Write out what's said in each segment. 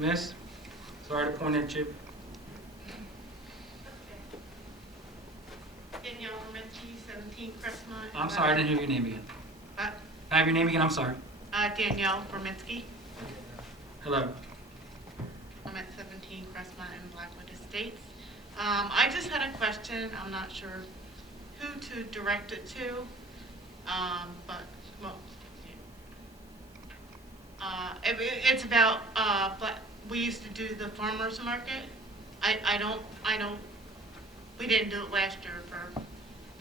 Miss, sorry to point at you. Danielle Hermitsky, 17 Crestmont. I'm sorry, I didn't hear your name again. Uh, Can I have your name again? I'm sorry. Danielle Hermitsky. Hello. I'm at 17 Crestmont in Blackwood Estates. I just had a question. I'm not sure who to direct it to, but, well, it's about, we used to do the farmer's market. We didn't do it last year for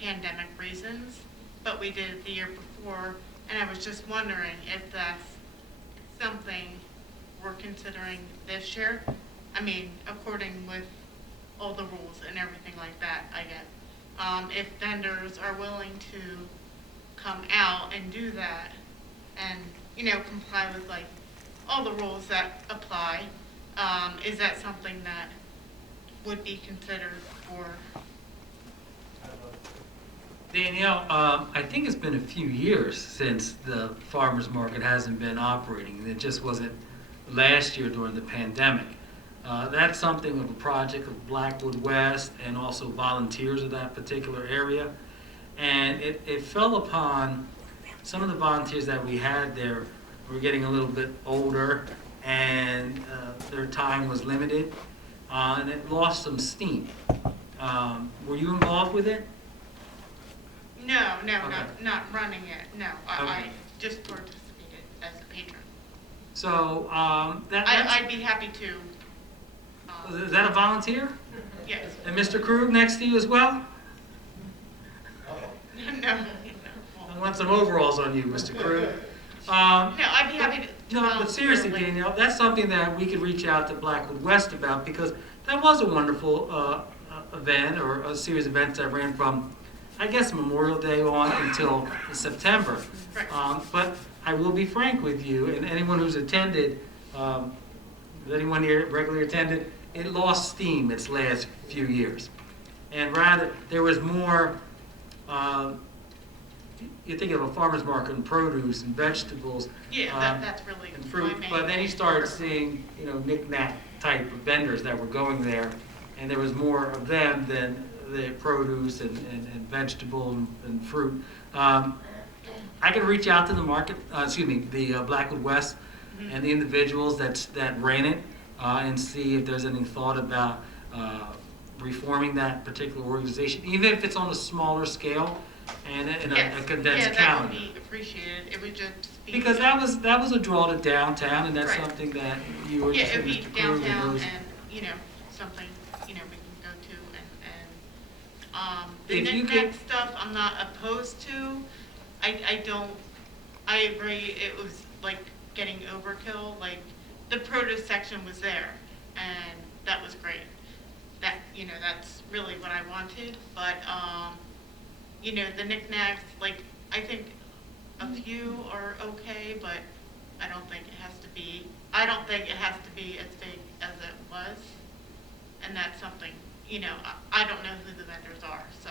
pandemic reasons, but we did it the year before, and I was just wondering if that's something we're considering this year. I mean, according with all the rules and everything like that, I get. If vendors are willing to come out and do that and, comply with like all the rules that apply, is that something that would be considered for? Danielle, I think it's been a few years since the farmer's market hasn't been operating. It just wasn't last year during the pandemic. That's something of a project of Blackwood West and also volunteers of that particular area. And it fell upon some of the volunteers that we had there were getting a little bit older, and their time was limited, and it lost some steam. Were you involved with it? No, Okay. not running it, no. I Okay. just participated as a patron. So I'd be happy to. is that a volunteer? Yes. And Mr. Krug next to you as well? No. I want some overalls on you, Mr. Krug. No, I'd be happy to. No, but seriously, volunteer. Danielle, that's something that we could reach out to Blackwood West about, because that was a wonderful event, or a series of events that ran from, I guess, Memorial Day on until September. Right. But I will be frank with you, and anyone who's attended, anyone here regularly attended, it lost steam its last few years. And rather, there was more, you think of a farmer's market and produce and vegetables. Yeah, that's really and my fruit, main. but then you started seeing, knick-knack type of vendors that were going there, and there was more of them than the produce and vegetable and fruit. I can reach out to the market, the Blackwood West and the individuals that ran it, and see if there's any thought about reforming that particular organization, even if it's on a smaller scale and in a condensed calendar. Yeah, that would be appreciated. It would just be. Because that was a draw to downtown, and that's Right. something that you were Yeah, just it'd be Mr. Krug and downtown those. and, something, we can go to and the If you knick-knack could- stuff, I'm not opposed to. I agree, it was like getting overkill, like the produce section was there and that was great. That's really what I wanted, but, the knickknacks, like, I think a few are okay, but I don't think it has to be as big as it was. And that's something, I don't know who the vendors are, so,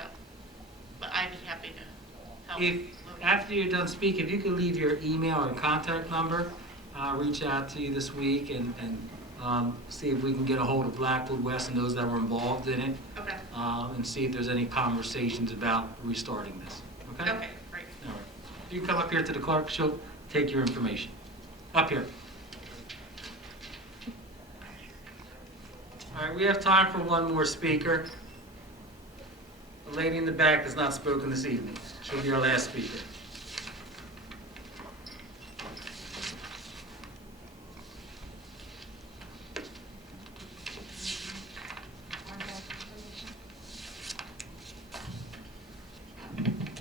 but I'd be happy to help. If, after you're done speaking, if you could leave your email and contact number, I'll reach out to you this week and see if we can get a hold of Blackwood West and those that were involved in it, Okay, and see if there's any conversations about restarting this. Okay? okay, great. All right. You can come up here to the clerk, she'll take your information. Up here. All right, we have time for one more speaker. The lady in the back has not spoken this evening. She'll be our last speaker.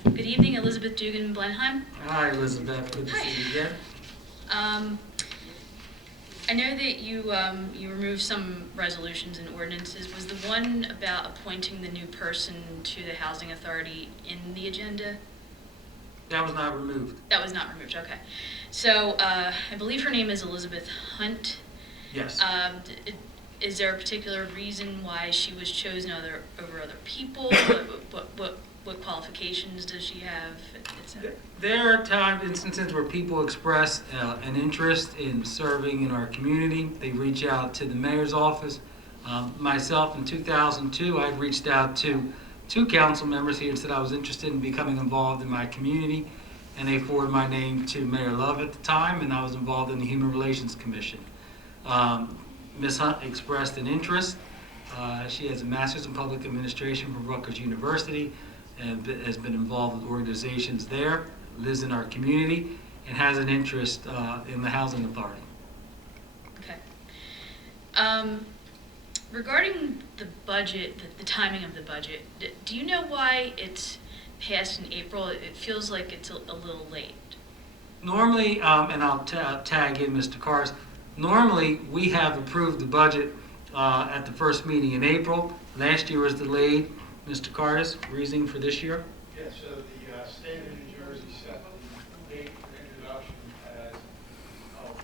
Good evening, Elizabeth Dugan Blenheim. Hi, Elizabeth. Good to see you again. I know that you removed some resolutions and ordinances. Was the one about appointing the new person to the Housing Authority in the agenda? That was not removed. That was not removed, okay. So I believe her name is Elizabeth Hunt. Yes. Is there a particular reason why she was chosen over other people? what qualifications does she have, et cetera? There are instances where people express an interest in serving in our community. They reach out to the mayor's office. Myself, in 2002, I reached out to 2 council members here and said I was interested in becoming involved in my community, and they forwarded my name to Mayor Love at the time, and I was involved in the Human Relations Commission. Ms. Hunt expressed an interest. She has a master's in public administration from Rutgers University and has been involved with organizations there, lives in our community, and has an interest in the housing authority. Okay. Regarding the budget, the timing of the budget, do you know why it's passed in April? It feels like it's a little late. Normally, and I'll tag in Mr. Cars, normally we have approved the budget at the first meeting in April. Last year was delayed. Mr. Cars, reasoning for this year? Yes, so the state of New Jersey set the date for introduction as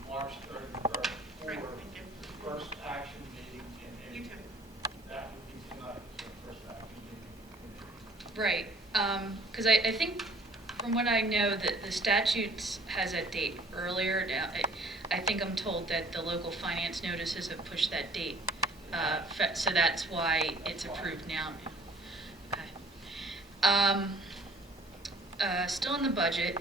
March 31st for Right, the thank you. first action meeting in You April. too. That would be tonight, so first action meeting. Right, because I think from what I know that the statutes has that date earlier. Now, I think I'm told that the local finance notices have pushed that date, so that's why it's approved now. Okay. Still in the budget,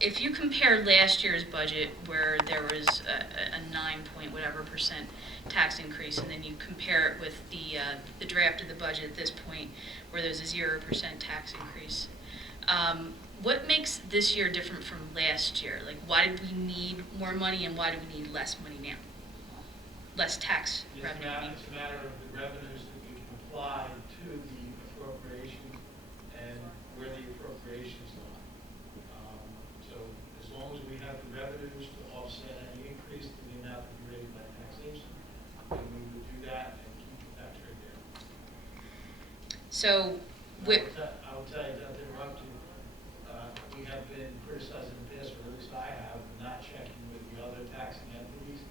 if you compare last year's budget where there was a 9-point-whatever% tax increase, and then you compare it with the draft of the budget at this point where there's a 0% tax increase, what makes this year different from last year? Like, why did we need more money and why do we need less money now? Less tax revenue. It's a matter of the revenues that we can apply to the appropriation and where the appropriations lie. So as long as we have the revenues to offset any increase in the amount to be raised by taxation, then we would do that and keep the tax rate there. So, I will tell you, not to interrupt you, we have been criticized in the past, or at least I have, for not checking with the other taxing entities.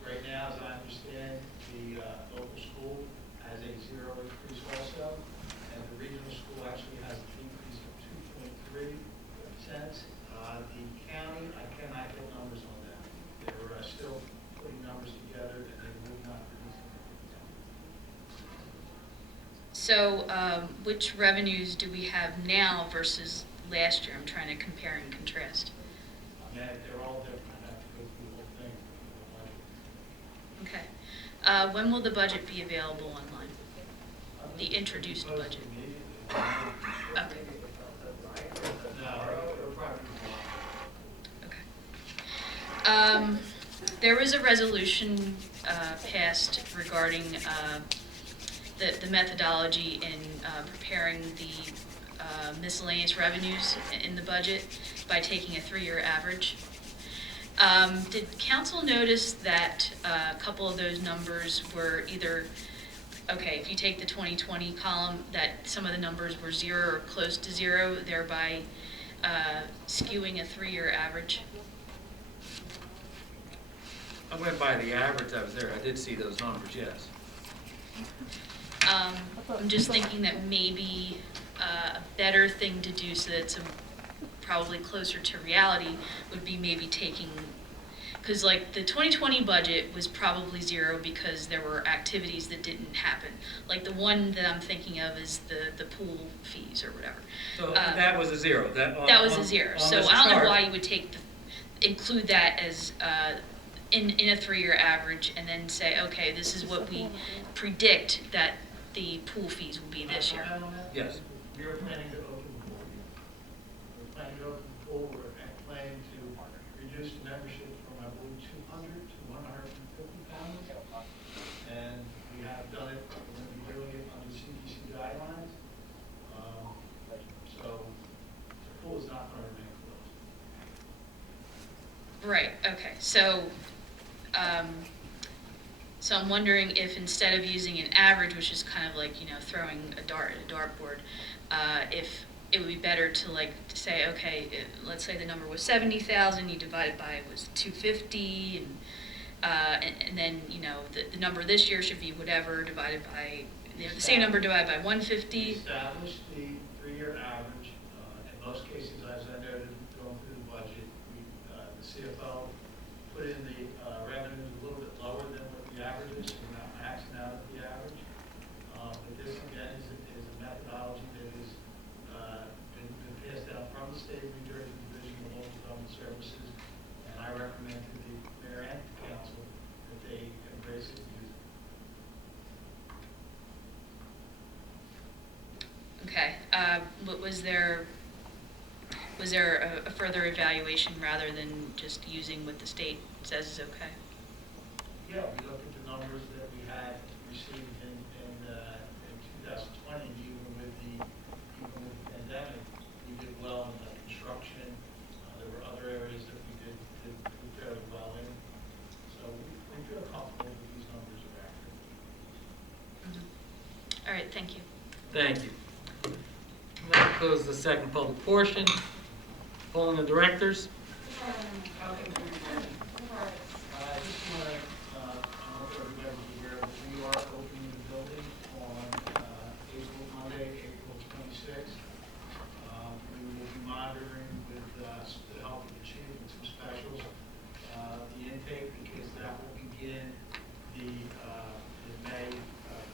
Right now, as I understand, the local school has a 0 increase also, and the regional school actually has an increase of 2.3 cents. The county, I cannot get numbers on that. They're still putting numbers together, and they will not release them. So, which revenues do we have now versus last year? I'm trying to compare and contrast. I mean, they're all different. I have to go through the whole thing. Okay. When will the budget be available online? The introduced budget. Okay. Okay. There was a resolution passed regarding the methodology in preparing the miscellaneous revenues in the budget by taking a 3-year average. Did council notice that a couple of those numbers were either, okay, if you take the 2020 column, that some of the numbers were 0 or close to 0, thereby skewing a 3-year average? I went by the average that was there. I did see those numbers, yes. I'm just thinking that maybe a better thing to do so that it's probably closer to reality would be maybe taking, because like the 2020 budget was probably 0 because there were activities that didn't happen. Like the one that I'm thinking of is the pool fees or whatever. So that was a 0. That was a 0. So I don't know why you would include that as in a 3-year average and then say, okay, this is what we predict that the pool fees will be this year. Yes. We are planning to open the pool. We're planning to open the pool. We're planning to reduce the membership from, I believe, 200 to 150 pounds. And we have done it. We're going to be doing it under CDC guidelines. So the pool is not going to remain closed. Right, okay, so I'm wondering if instead of using an average, which is kind of like, throwing a dart at a dartboard, if it would be better to say, okay, let's say the number was 70,000, you divide it by, it was 250, and then, the number this year should be whatever, divided by the same number divided by We 150. established the 3-year average. In most cases, as I noted, going through the budget, the CFO put in the revenues a little bit lower than what the average is, so we're not maxing out at the average. But this, again, is a methodology that has been passed down from the state of New Jersey Division of Local Government Services, and I recommend to the mayor and council that they embrace it and use it. Okay. Was there a further evaluation rather than just using what the state says is okay? Yeah, we looked at the numbers that we had received in 2020, even with the pandemic, we did well in the construction. There were other areas that we did fairly well in. So we feel comfortable that these numbers are accurate. All right, thank you. Thank you. Now close the second public portion. Polling the directors. I just want to, I don't know if everybody's aware, but we are opening the building on Monday, April 26th. We will be monitoring with the help of the chief and some specials, the intake, because that will begin the May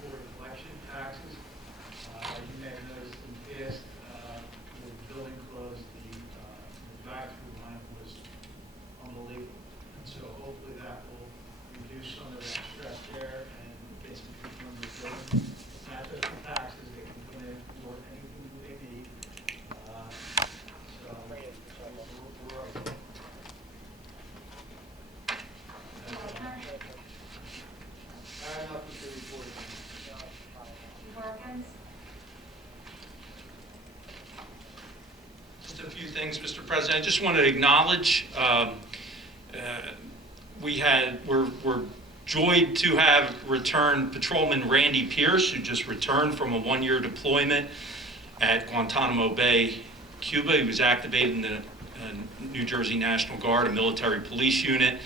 quarter collection taxes. You may have noticed in the past, when the building closed, the drive-through line was unbelievable. And so hopefully that will reduce some of that stress there and get some people in the building. It's not just for taxes, they can put in for anything that they need. So we're okay. I have nothing to report. Just a few things, Mr. President. I just want to acknowledge we're joyed to have returned Patrolman Randy Pierce, who just returned from a 1-year deployment at Guantanamo Bay, Cuba. He was activated in the New Jersey National Guard, a military police unit,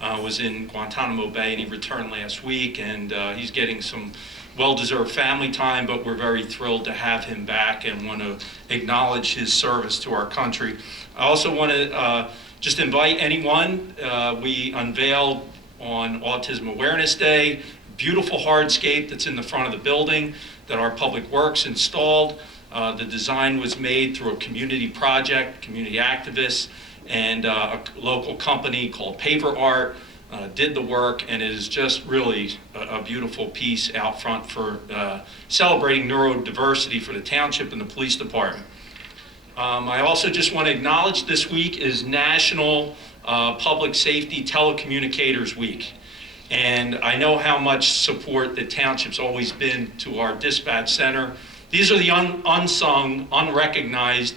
was in Guantanamo Bay, and he returned last week, and he's getting some well-deserved family time, but we're very thrilled to have him back and want to acknowledge his service to our country. I also want to just invite anyone. We unveiled on Autism Awareness Day, beautiful hardscape that's in the front of the building that our Public Works installed. The design was made through a community project, community activists, and a local company called Paper Art did the work, and it is just really a beautiful piece out front for celebrating neurodiversity for the township and the police department. I also just want to acknowledge this week is National Public Safety Telecommunicators Week. And I know how much support the township's always been to our dispatch center. These are the unsung, unrecognized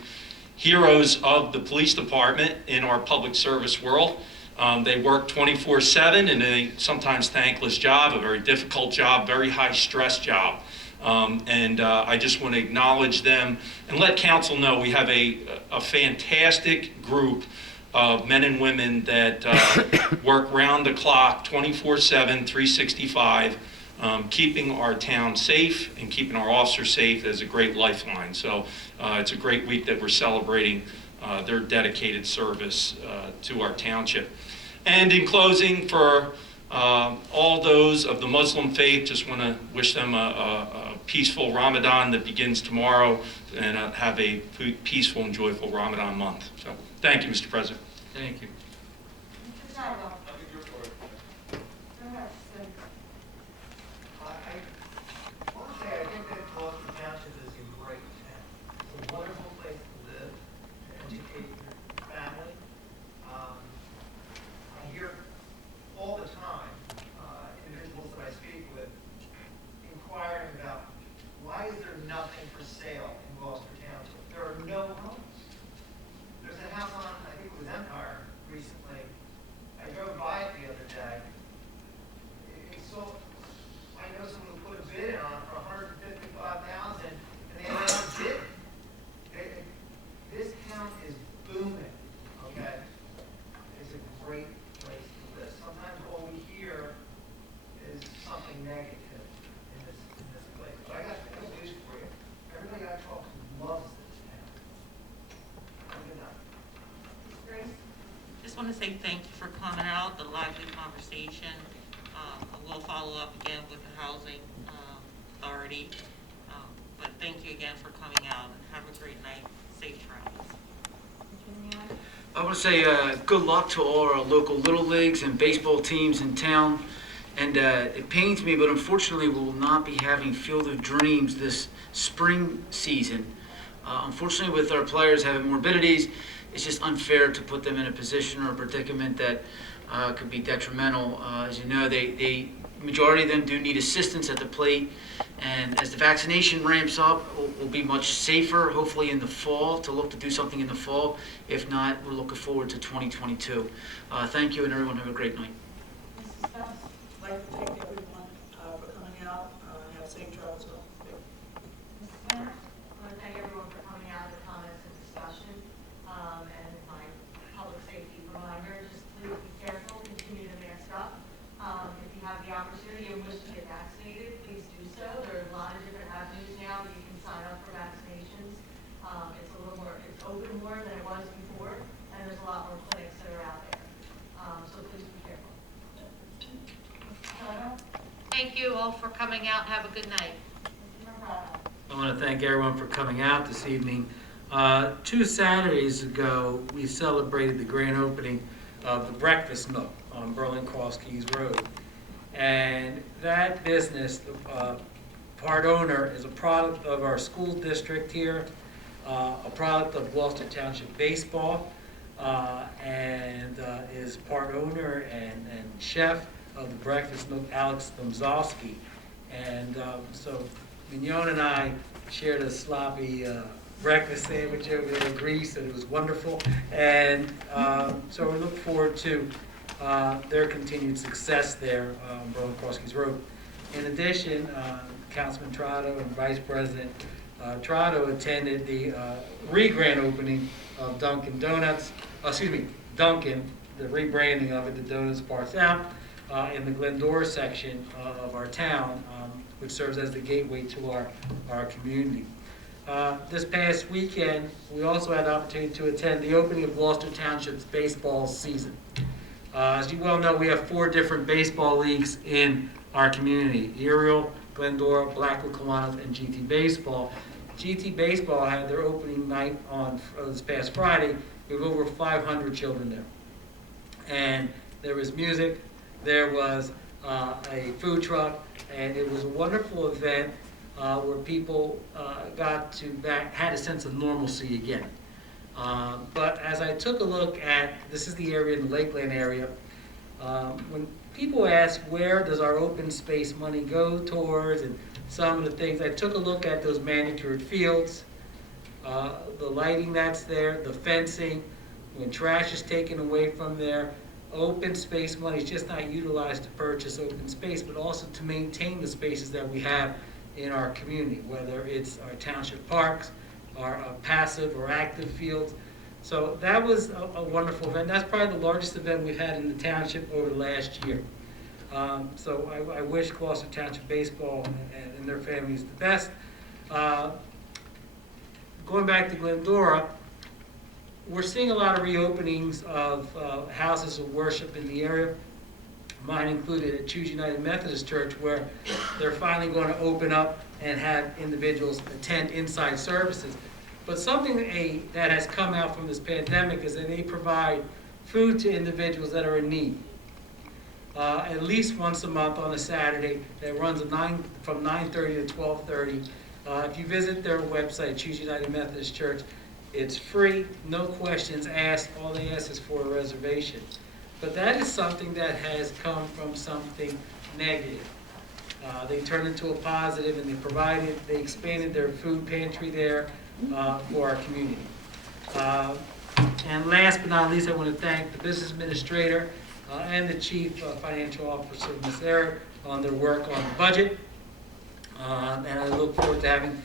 heroes of the police department in our public service world. They work 24/7 in a sometimes thankless job, a very difficult job, very high stress job. I just want to acknowledge them and let council know we have a fantastic group of men and women that work round the clock, 24/7, 365, keeping our town safe and keeping our officers safe as a great lifeline. So it's a great week that we're celebrating their dedicated service to our township. And in closing, for all those of the Muslim faith, just want to wish them a peaceful Ramadan that begins tomorrow, and have a peaceful and joyful Ramadan month. So thank you, Mr. President. Thank you. I want to say, I think that Gloucester Township is a great town. It's a wonderful place to live, to educate your family. I hear all the time individuals that I speak with inquiring about why is there nothing for sale in Gloucester Township? There are no homes. There's a house on, I think it was Empire recently. I drove to say thank you for coming out, the lively conversation. I will follow up again with the Housing Authority. But thank you again for coming out, and have a great night. Safe travels. I want to say good luck to all our local little leagues and baseball teams in town. And it pains me, but unfortunately we will not be having Field of Dreams this spring season. Unfortunately, with our players having morbidities, it's just unfair to put them in a position or a predicament that could be detrimental. As you know, they majority of them do need assistance at the plate. And as the vaccination ramps up, we'll be much safer, hopefully in the fall, to look to do something in the fall. If not, we're looking forward to 2022. Thank you, and everyone have a great night. Mrs. Faust, I'd like to thank everyone for coming out. Have safe travels home. Mrs. Tanner? I want to thank everyone for coming out, the comments and discussion, and my public safety reminder, just please be careful, continue to mask up. If you have the opportunity and wish to get vaccinated, please do so. There are a lot of different avenues now that you can sign up for vaccinations. It's a little more, it's open more than it was before, and there's a lot more clinics that are out there. So please be careful. Mrs. Turner? Thank you all for coming out. Have a good night. Mrs. Marcato? I want to thank everyone for coming out this evening. 2 Saturdays ago, we celebrated the grand opening of the Breakfast Nook on Berlin Cross Keys Road. And that business, part owner, is a product of our school district here, a product of Gloucester Township Baseball, and is part owner and chef of the Breakfast Nook, Alex Domzowski. And so Mignon and I shared a sloppy breakfast sandwich over there in Greece, and it was wonderful. And so we look forward to their continued success there on Berlin Cross Keys Road. In addition, Councilman Trotto and Vice President Trotto attended the re-grand opening of Dunkin' Donuts, Dunkin', the rebranding of it, the Donuts Bar South, in the Glendora section of our town, which serves as the gateway to our community. This past weekend, we also had the opportunity to attend the opening of Gloucester Township's baseball season. As you well know, we have 4 different baseball leagues in our community: Ariel, Glendora, Blackwood Kiwanis, and GT Baseball. GT Baseball had their opening night on this past Friday. We have over 500 children there. And there was music, there was a food truck, and it was a wonderful event where people had a sense of normalcy again. But as I took a look at, this is the area in the Lakeland area, when people ask where does our open space money go towards and some of the things, I took a look at those manicured fields, the lighting that's there, the fencing, when trash is taken away from there. Open space money is just not utilized to purchase open space, but also to maintain the spaces that we have in our community, whether it's our township parks, our passive or active fields. So that was a wonderful event. That's probably the largest event we've had in the township over the last year. So I wish Gloucester Township Baseball and their families the best. Going back to Glendora, we're seeing a lot of reopenings of houses of worship in the area. Mine included at Choose United Methodist Church, where they're finally going to open up and have individuals attend inside services. But something that has come out from this pandemic is that they provide food to individuals that are in need. At least once a month on a Saturday that runs from 9:30 to 12:30. If you visit their website, Choose United Methodist Church, it's free, no questions asked. All they ask is for a reservation. But that is something that has come from something negative. They turned into a positive, and they expanded their food pantry there for our community. And last but not least, I want to thank the business administrator and the chief financial officer, Ms. Eric, on their work on the budget. And I look forward to having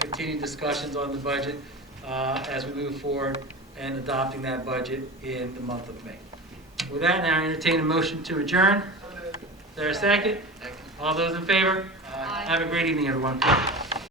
continued discussions on the budget as we move forward and adopting that budget in the month of May. With that, now I entertain a motion to adjourn. Is there a second? All those in favor? Aye. Have a great evening, everyone.